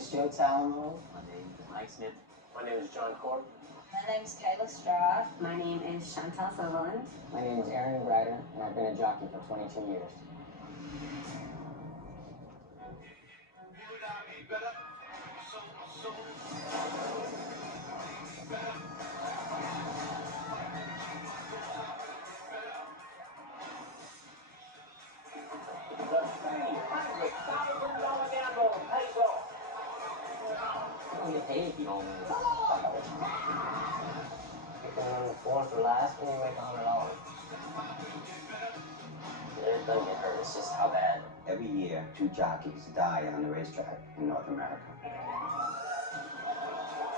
is Joe Talamo. My name is Mike Smith. My name is John Cord. My name is Kayla Straw. My name is Chantal Sutherland. My name is Aaron Ryder, and I've been a jockey for 22 years. You don't get paid if you don't win. You can win the fourth or last, and you make $100. It doesn't get hurt, it's just how bad. Every year, 2 jockeys die on the racetrack in North America.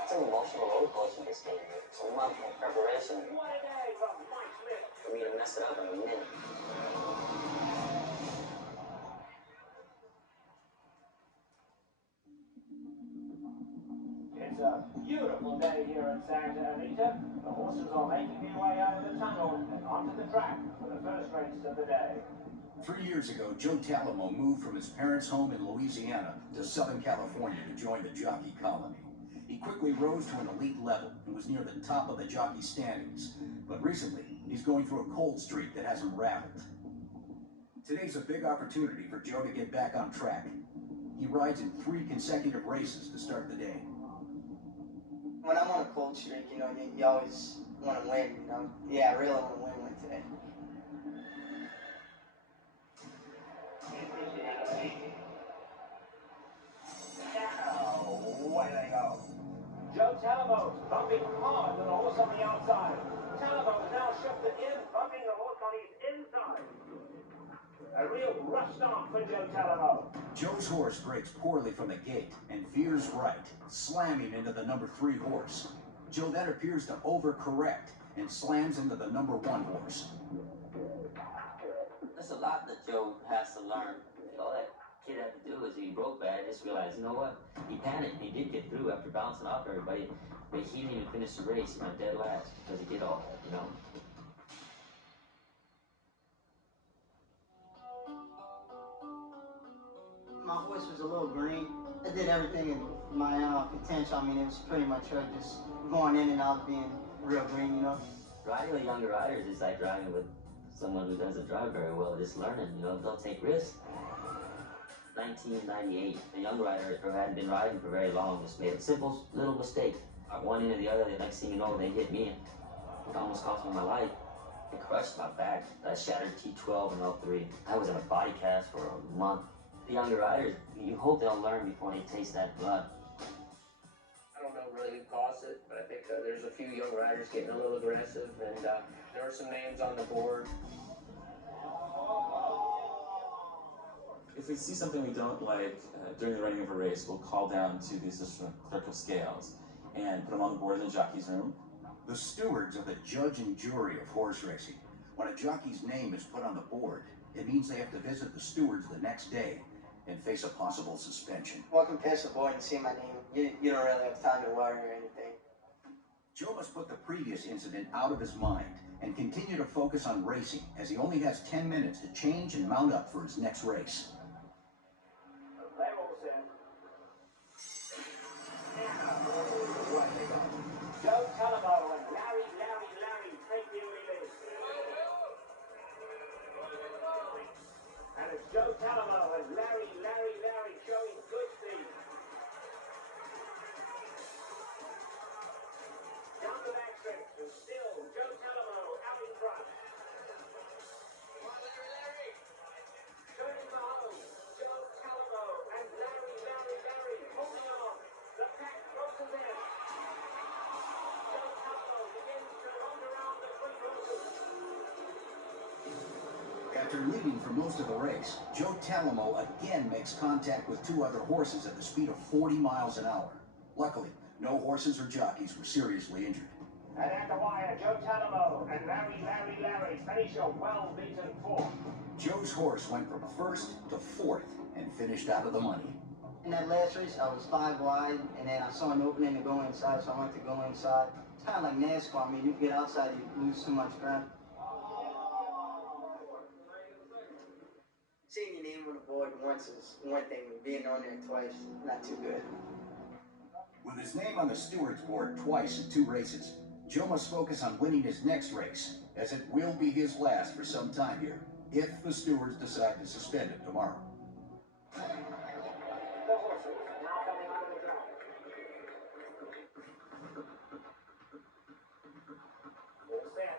It's an emotional roller coaster, this game. It's a month of preparation for me to mess it up in a minute. It's a beautiful day here at Santa Anita. The horses are making their way out of the tunnel and onto the track for the first race of the day. 3 years ago, Joe Talamo moved from his parents' home in Louisiana to Southern California to join the jockey colony. He quickly rose to an elite level and was near the top of the jockey standings. But recently, he's going through a cold streak that has him rattled. Today's a big opportunity for Joe to get back on track. He rides in 3 consecutive races to start the day. When I'm on a cold streak, you always want to win, Yeah, I really want to win one today. Away they go. Joe Talamo's bumping hard to the horse on the outside. Talamo is now shifted in, bumping the horse on his inside. A real rush start for Joe Talamo. Joe's horse breaks poorly from the gate and veers right, slamming into the number 3 horse. Joe then appears to overcorrect and slams into the number 1 horse. There's a lot that Joe has to learn. All that kid had to do is he broke bad. I just realized, you know what? He panicked. He did get through after bouncing off everybody, but he didn't even finish the race. He went dead last because he did all that, My horse was a little green. I did everything in my potential. I mean, it was pretty much just going in and out, being real green, Riding with younger riders is like riding with someone who doesn't drive very well, just learning, don't take risks. 1998, a young rider who hadn't been riding for very long just made a simple little mistake. One into the other, the next thing you know, they hit me. It almost cost me my life. It crushed my back. I shattered T12 and L3. I was in a body cast for a month. The younger riders, you hope they'll learn before they taste that blood. I don't know really who caused it, but I think there's a few young riders getting a little aggressive, and there are some names on the board. If we see something we don't like during the running of a race, we'll call down to the assistant clerk of scales and put them on the board in the jockey's room. The stewards are the judge and jury of horse racing. When a jockey's name is put on the board, it means they have to visit the stewards the next day and face a possible suspension. Walking past the board and seeing my name, you don't really have time to worry or anything. Joe must put the previous incident out of his mind and continue to focus on racing, as he only has 10 minutes to change and mount up for his next race. Joe Talamo and Larry take the lead. And it's Joe Talamo and Larry showing good speed. Down the back stretch, and still Joe Talamo out in front. Turning for home, Joe Talamo and Larry holding on. The pack crosses in. Joe Talamo begins to run around the 3 horses. After leading for most of the race, Joe Talamo again makes contact with 2 other horses at the speed of 40 miles an hour. Luckily, no horses or jockeys were seriously injured. And at the wire, Joe Talamo and Larry finish a well-beaten 4th. Joe's horse went from 1st to 4th and finished out of the money. In that last race, I was 5 wide, and then I saw an opening to go inside, so I went to go inside. It's kind of like NASCAR. I mean, you get outside, you lose too much ground. Seeing your name on the board once is one thing, being on there twice, not too good. With his name on the stewards board twice in 2 races, Joe must focus on winning his next race, as it will be his last for some time here, if the stewards decide to suspend him tomorrow. The horses now coming out of the track. All set.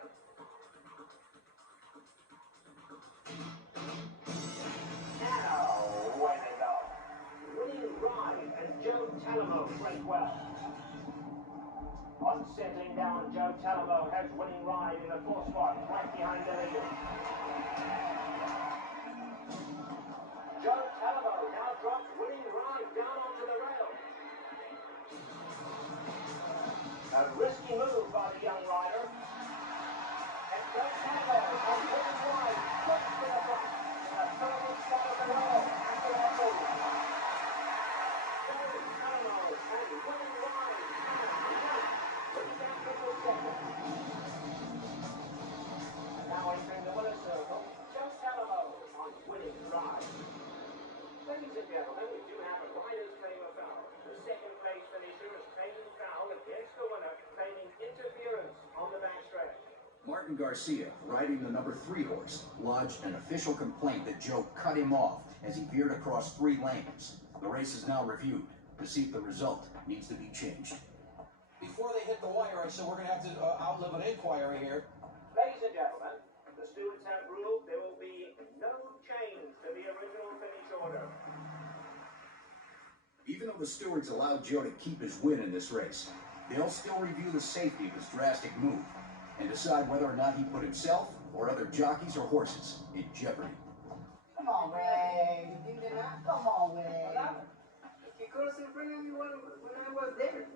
Now, away they go. Winning ride, and Joe Talamo played well. On settling down, Joe Talamo has winning ride in the 4th spot, right behind the leader. Joe Talamo now drops winning ride down onto the rail. A risky move by the young rider. And Joe Talamo on winning ride, quick to the front. In a perfect spot of the rail after that move. Joe Talamo has winning ride. Now entering the winner's circle, Joe Talamo on winning ride. Ladies and gentlemen, we do have a rider's claim of foul. The second place finisher is claiming foul against the winner, claiming interference on the backstretch. Martin Garcia, riding the number 3 horse, lodged an official complaint that Joe cut him off as he veered across 3 lanes. The race is now reviewed to see if the result needs to be changed. Before they hit the wire, I said we're going to have to outlive an inquiry here. Ladies and gentlemen, the stewards have ruled there will be no change to the original finish order. Even though the stewards allowed Joe to keep his win in this race, they'll still review the safety of his drastic move and decide whether or not he put himself or other jockeys or horses in jeopardy. Come on, Ray. You think they're not? Come on, Ray. You crossed in front of me when I was there.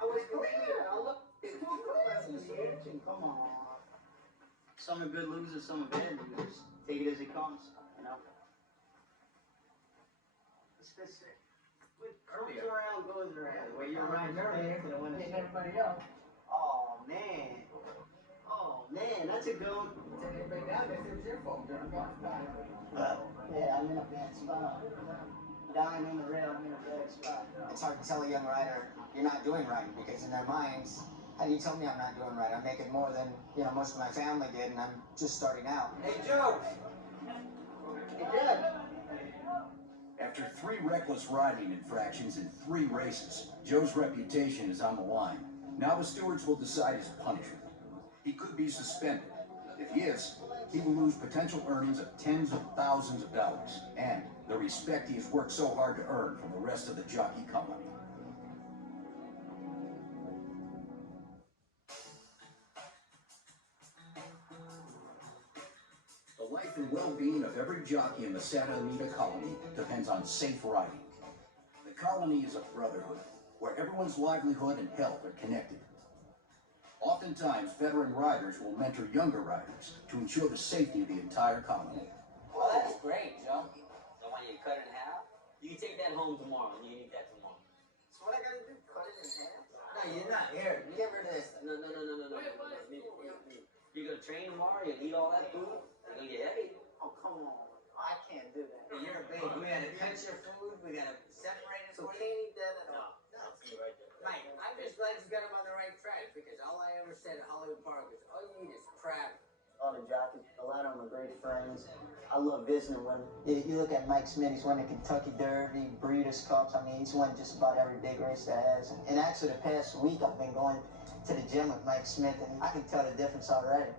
I was clear. I looked. Come on. Some are good losers, some are bad losers. Take it as it comes, you know? What's this say? What comes around goes around. Where you're right there to the winner. Everybody else. Oh, man. Oh, man. That's a good one. Yeah, I'm in a bad spot. Dying on the rail, I'm in a bad spot. It's hard to tell a young rider you're not doing right, because in their minds, how do you tell me I'm not doing right? I'm making more than, most of my family did, and I'm just starting out. Hey, Joe! Hey, Judge. After 3 reckless riding infractions in 3 races, Joe's reputation is on the line. Now the stewards will decide his punishment. He could be suspended. If he is, he will lose potential earnings of tens of thousands of dollars and the respect he has worked so hard to earn from the rest of the jockey company. The life and well-being of every jockey in the Santa Anita colony depends on safe riding. The colony is a brotherhood where everyone's livelihood and health are connected. Oftentimes, veteran riders will mentor younger riders to ensure the safety of the entire colony. Well, that's great, Joe. So when you cut it in half, you can take that home tomorrow. You can eat that tomorrow. So what I gotta do? Cut it in half? No, you're not. Here, get rid of this. No. You're gonna train tomorrow. You're gonna eat all that food. You're gonna get heavy. Oh, come on. I can't do that. You're a baby. We gotta cut your food. We gotta separate it So for can't you. eat that at all. See right there. Mike, I'm just glad you got him on the right track, because all I ever said at Hollywood Park is, all you eat is crap. All the jockeys, a lot of them are great friends. I love visiting with them. You look at Mike Smith, he's won the Kentucky Derby, Breeders' Cups. I mean, he's won just about every big race there has. And actually, the past week, I've been going to the gym with Mike Smith, and I can tell the difference already.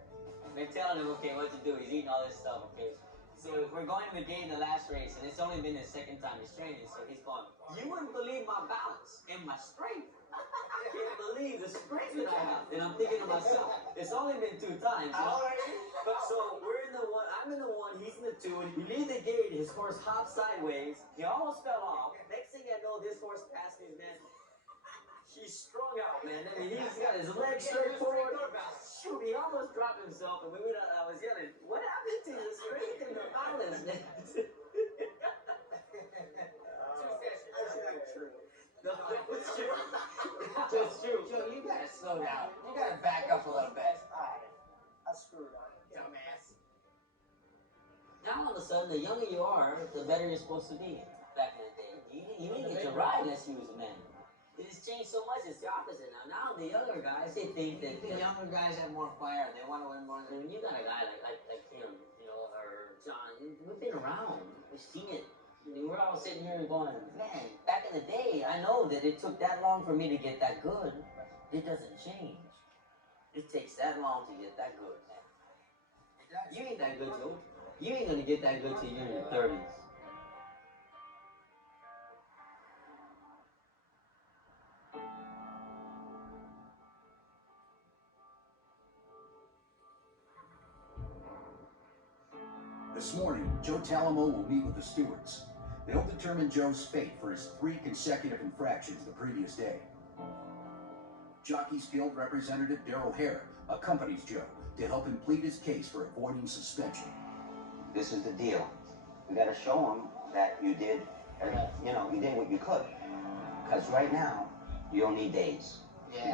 They're telling him, okay, what to do. He's eating all this stuff, okay? So we're going to the gate in the last race, and it's only been the second time he's training, so he's going, you wouldn't believe my balance and my strength. I can't believe the strength that I have. And I'm thinking to myself, it's only been 2 times. But so we're in the 1, I'm in the 1, he's in the 2, and we leave the gate, his horse hops sideways, he almost fell off. Next thing I know, this horse passed me, man. He's strung out, man. I mean, he's got his legs straight forward. Shoot, he almost dropped himself, and I was yelling, what happened to the strength and the balance, man? That's not true. No, it's true. It's true. Joe, you gotta slow down. You gotta back up a little bit. Alright, I screwed up. Dumbass. Now all of a sudden, the younger you are, the better you're supposed to be. Back in the day, you didn't get to ride unless you was a man. It has changed changed so much. It's the opposite now. Now the younger guys, they think that The younger guys have more fire. They want to win more than when you got a guy like him, you know, or John, we've been around. We've seen it. I mean, we're all sitting here going, man, back in the day, I know that it took that long for me to get that good. It doesn't change. It takes that long to get that good. You ain't that good, Joe. You ain't gonna get that good till you're in your 30s. This morning, Joe Talamo will meet with the stewards. They'll determine Joe's fate for his 3 consecutive infractions the previous day. Jockeys Guild Representative Darryl Hare accompanies Joe to help him plead his case for avoiding suspension. This is the deal. We gotta show him that you did, you did what you could. Because right now, you don't need days. Yeah.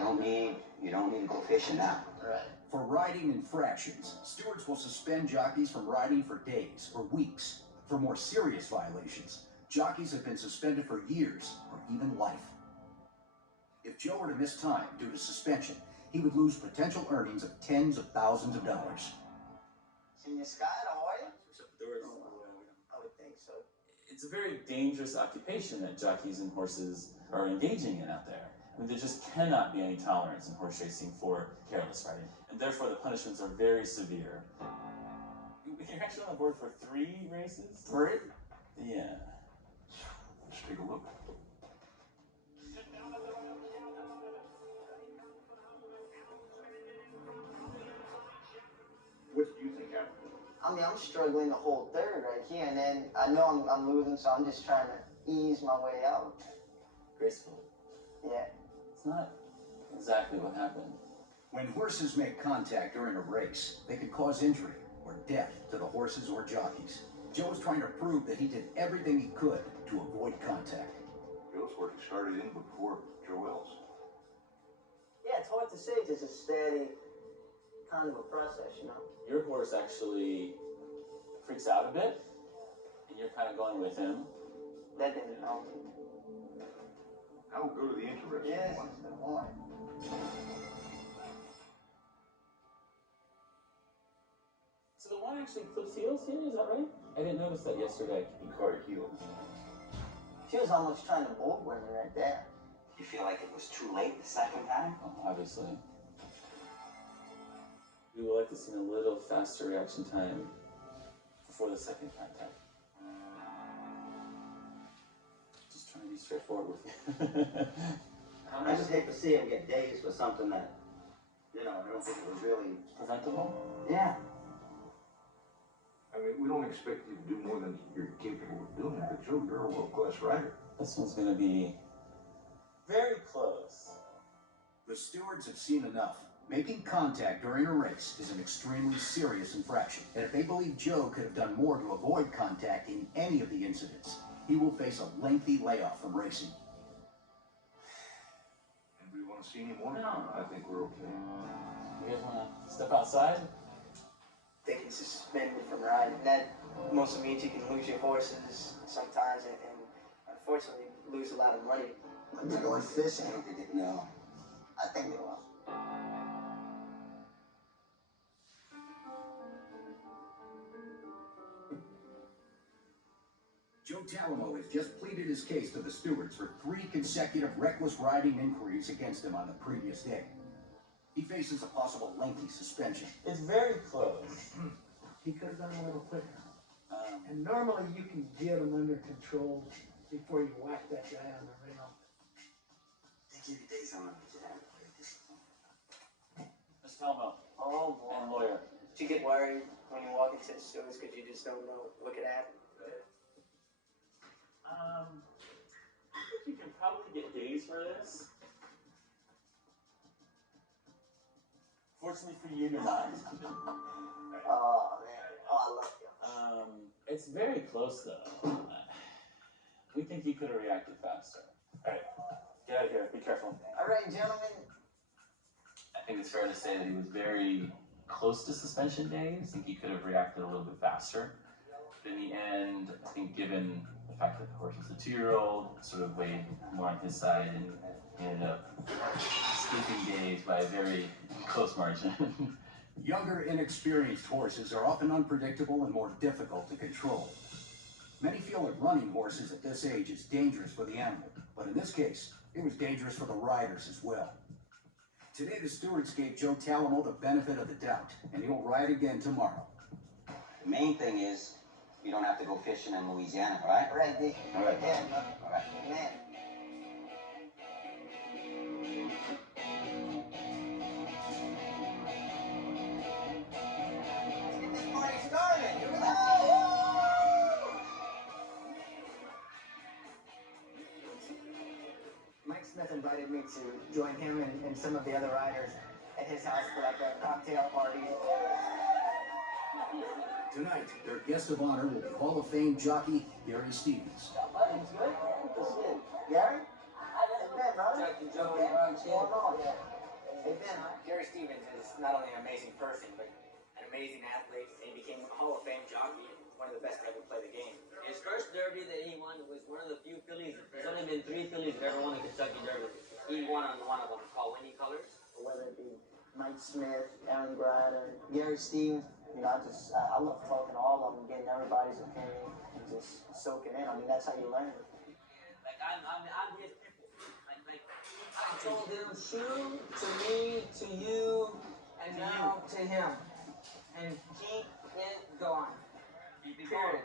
You don't need to go fishing now. Right. For riding infractions, stewards will suspend jockeys from riding for days or weeks. For more serious violations, jockeys have been suspended for years or even life. If Joe were to miss time due to suspension, he would lose potential earnings of tens of thousands of dollars. In the sky, how are you? Shut the doors. I would think so. It's a very dangerous occupation that jockeys and horses are engaging in out there. I mean, there just cannot be any tolerance in horse racing for careless riding, and therefore the punishments are very severe. You're actually on the board for 3 races? 3? Yeah. Let's take a look. What do you think happened? I mean, I'm struggling the whole third right here, and then I know I'm losing, so I'm just trying to ease my way out. Gracefully. Yeah. It's not exactly what happened. When horses make contact during a race, they can cause injury or death to the horses or jockeys. Joe was trying to prove that he did everything he could to avoid contact. Joe's work started in before Joel's. Yeah, it's hard to say. It's just a steady kind of a process, you know? Your horse actually freaks out a bit, and you're kind of going with him. That didn't help me. Now we'll go to the interesting Yes, one. it's the one. So the one actually flips heels here, is that right? I didn't notice that yesterday. He caught a heel. She was almost trying to bolt with me right there. You feel like it was too late the second time? Oh, obviously. We would like to see a little faster reaction time before the second contact. Just trying to be straightforward with you. I just hate to see him get dazed for something that, I don't think it was really Preventable? Yeah. I mean, we don't expect you to do more than you're capable of doing, but Joe, you're a world-class rider. This one's going to be very close. The stewards have seen enough. Making contact during a race is an extremely serious infraction, and if they believe Joe could have done more to avoid contact in any of the incidents, he will face a lengthy layoff from racing. And we want to see any more? No. I think we're okay. You guys want to step outside? They can suspend me from riding. That mostly means you can lose your horses sometimes, and unfortunately lose a lot of money. They're going fishing. No. I think they will. Joe Talamo has just pleaded his case to the stewards for 3 consecutive reckless riding inquiries against him on the previous day. He faces a possible lengthy suspension. It's very close. He could have done a little quicker. And normally you can get him under control before you whack that guy on the rail. They give you days on Mr. Talmo. Oh boy. And lawyer. Did you get worried when you walk into the stewards because you just don't know what could happen? I think you can probably get days for this. Fortunately for you, you're not. Oh man. Oh, I love you. It's very close though. We think you could have reacted faster. Alright, get out of here. Be careful. All right, gentlemen. I think it's fair to say that he was very close to suspension days. I think he could have reacted a little bit faster. But in the end, I think given the fact that the horse was a 2-year-old, sort of weighed more on his side, and he ended up escaping Dave by a very close margin. Younger, inexperienced horses are often unpredictable and more difficult to control. Many feel that running horses at this age is dangerous for the animal, but in this case, it was dangerous for the riders as well. Today, the stewards gave Joe Talamo the benefit of the doubt, and he'll ride again tomorrow. The main thing is you don't have to go fishing in Louisiana, right? Right, Dick. All right. Yeah, All right. man. Let's get this party started. Here we go. Mike Smith invited me to join him and some of the other riders at his house for like a cocktail party. Tonight, their guest of honor will be Hall of Fame jockey Gary Stevens. Buddy, it's good. Good shit. Gary? Hey, Ben, brother. What's going on? Hey, Ben. Gary Stevens is not only an amazing person, but an amazing athlete, and he became a Hall of Fame jockey, one of the best to ever play the game. His first Derby that he won was one of the few fillies. There's only been 3 fillies that ever won the Kentucky Derby. He won on one of them called Winnie Colors. Whether it be Mike Smith, Aaron Grider, Gary Stevens, I love talking to all of them, getting everybody's opinion, and just soaking in. I mean, that's how you learn. Like I'm his people. Like I told him, shoot to me, to you, and now to him. And keep it going. keep it going.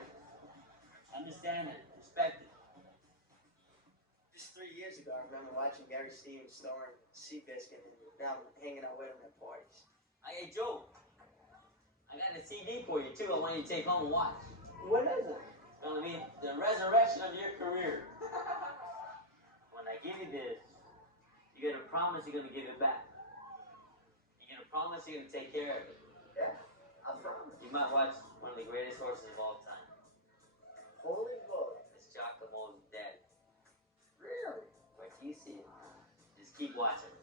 Understand it, respect it. Just 3 years ago, I remember watching Gary Stevens throwing Seabiscuit and now hanging out with him at parties. Hey Joe, I got a CD for you too. I want you to take home and watch. What is it? It's gonna be the resurrection of your career. When I give you this, you're gonna promise you're gonna give it back. You're gonna promise you're gonna take care of it. Yeah, I promise. You might watch one of the greatest horses of all time. Holy boy. It's Giacomo's daddy. Really? Wait till you see it. Just keep watching it.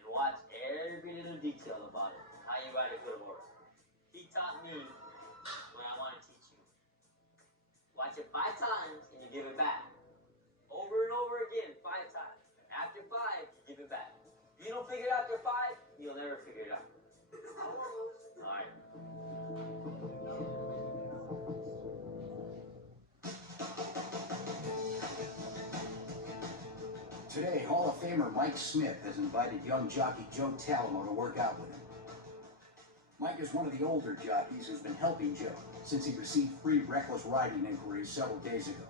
And watch every little detail about it. How you ride a good horse. He taught me what I want to teach you. Watch it 5 times and you give it back. Over and over again, 5 times. After 5, you give it back. If you don't figure it out after 5, you'll never figure it out. Alright. Today, Hall of Famer Mike Smith has invited young jockey Joe Talamo to work out with him. Mike is one of the older jockeys who's been helping Joe since he received free reckless riding inquiries several days ago.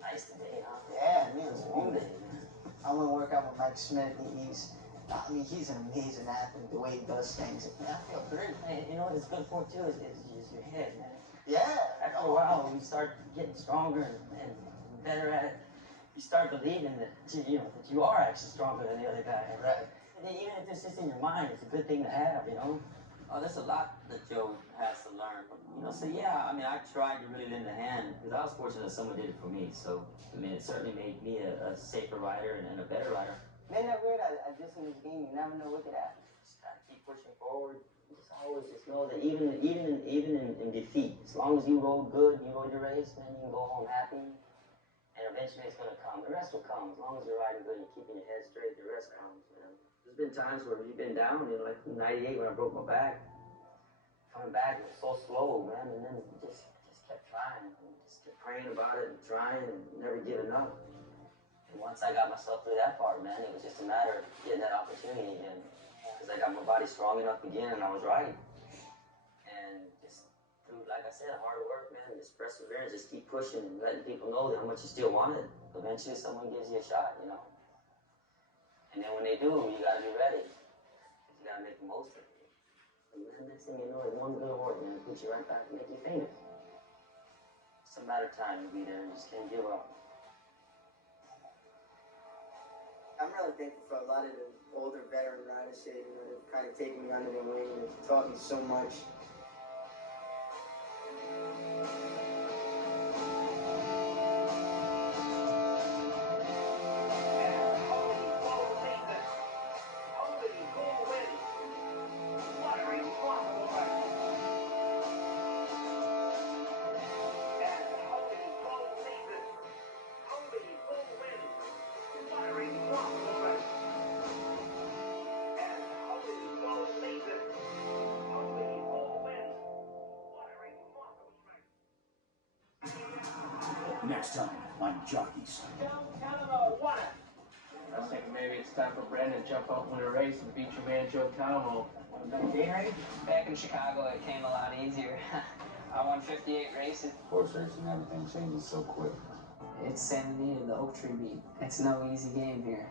Nice today, huh? Yeah, man, it's beautiful. I want to work out with Mike Smith. He's an amazing athlete, the way he does things. I feel great. Man, you know what it's good for too is your head, man. Yeah. After a while, when you start getting stronger and better at it, you start believing that you are actually stronger than the other guy. Right. And then even if it's just in your mind, it's a good thing to have, you know. Oh, there's a lot that Joe has to learn. So yeah, I mean, I tried to really lend a hand because I was fortunate that someone did it for me. So, I mean, it certainly made me a safer rider and a better rider. Man, that weird, I just in this game, you never know what could happen. Just gotta keep pushing forward. Just always just know that even in defeat, as long as you rode good, you rode your race, man, you can go home happy. And eventually it's gonna come. The rest will come. As long as you're riding good and you're keeping your head straight, the rest comes, man. There's been times where you've been down, like in '98 when I broke my back. Coming back, it was so slow, man, and then just kept trying, and just kept praying about it and trying and never giving up. And once I got myself through that part, man, it was just a matter of getting that opportunity again. Because I got my body strong enough again, and I was riding. And just through, like I said, hard work, man, just perseverance, just keep pushing and letting people know how much you still want it. Eventually, someone gives you a shot, you know. And then when they do, you gotta be ready. You gotta make the most of it. And then next thing you know, one good horse, man, put you right back and make you famous. It's a matter of time to be there, you just can't give up. I'm really thankful for a lot of the older veteran riders here, they've kind of taken me under their wing and they've taught me so much. Next time on Jockeys. Joe Calamo won it. I was thinking maybe it's time for Brandon to jump out and win a race and beat your man Joe Calamo. Back in Chicago, it came a lot easier. I won 58 races. Horse racing, everything changes so quick. It's Sanity and the Oak Tree meet. It's no easy game here.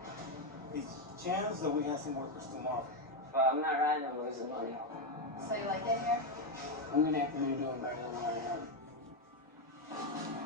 It's chance that we have some workers tomorrow. But I'm not riding, I'm losing money. So you like it here? I'm gonna have to be doing better than what I am.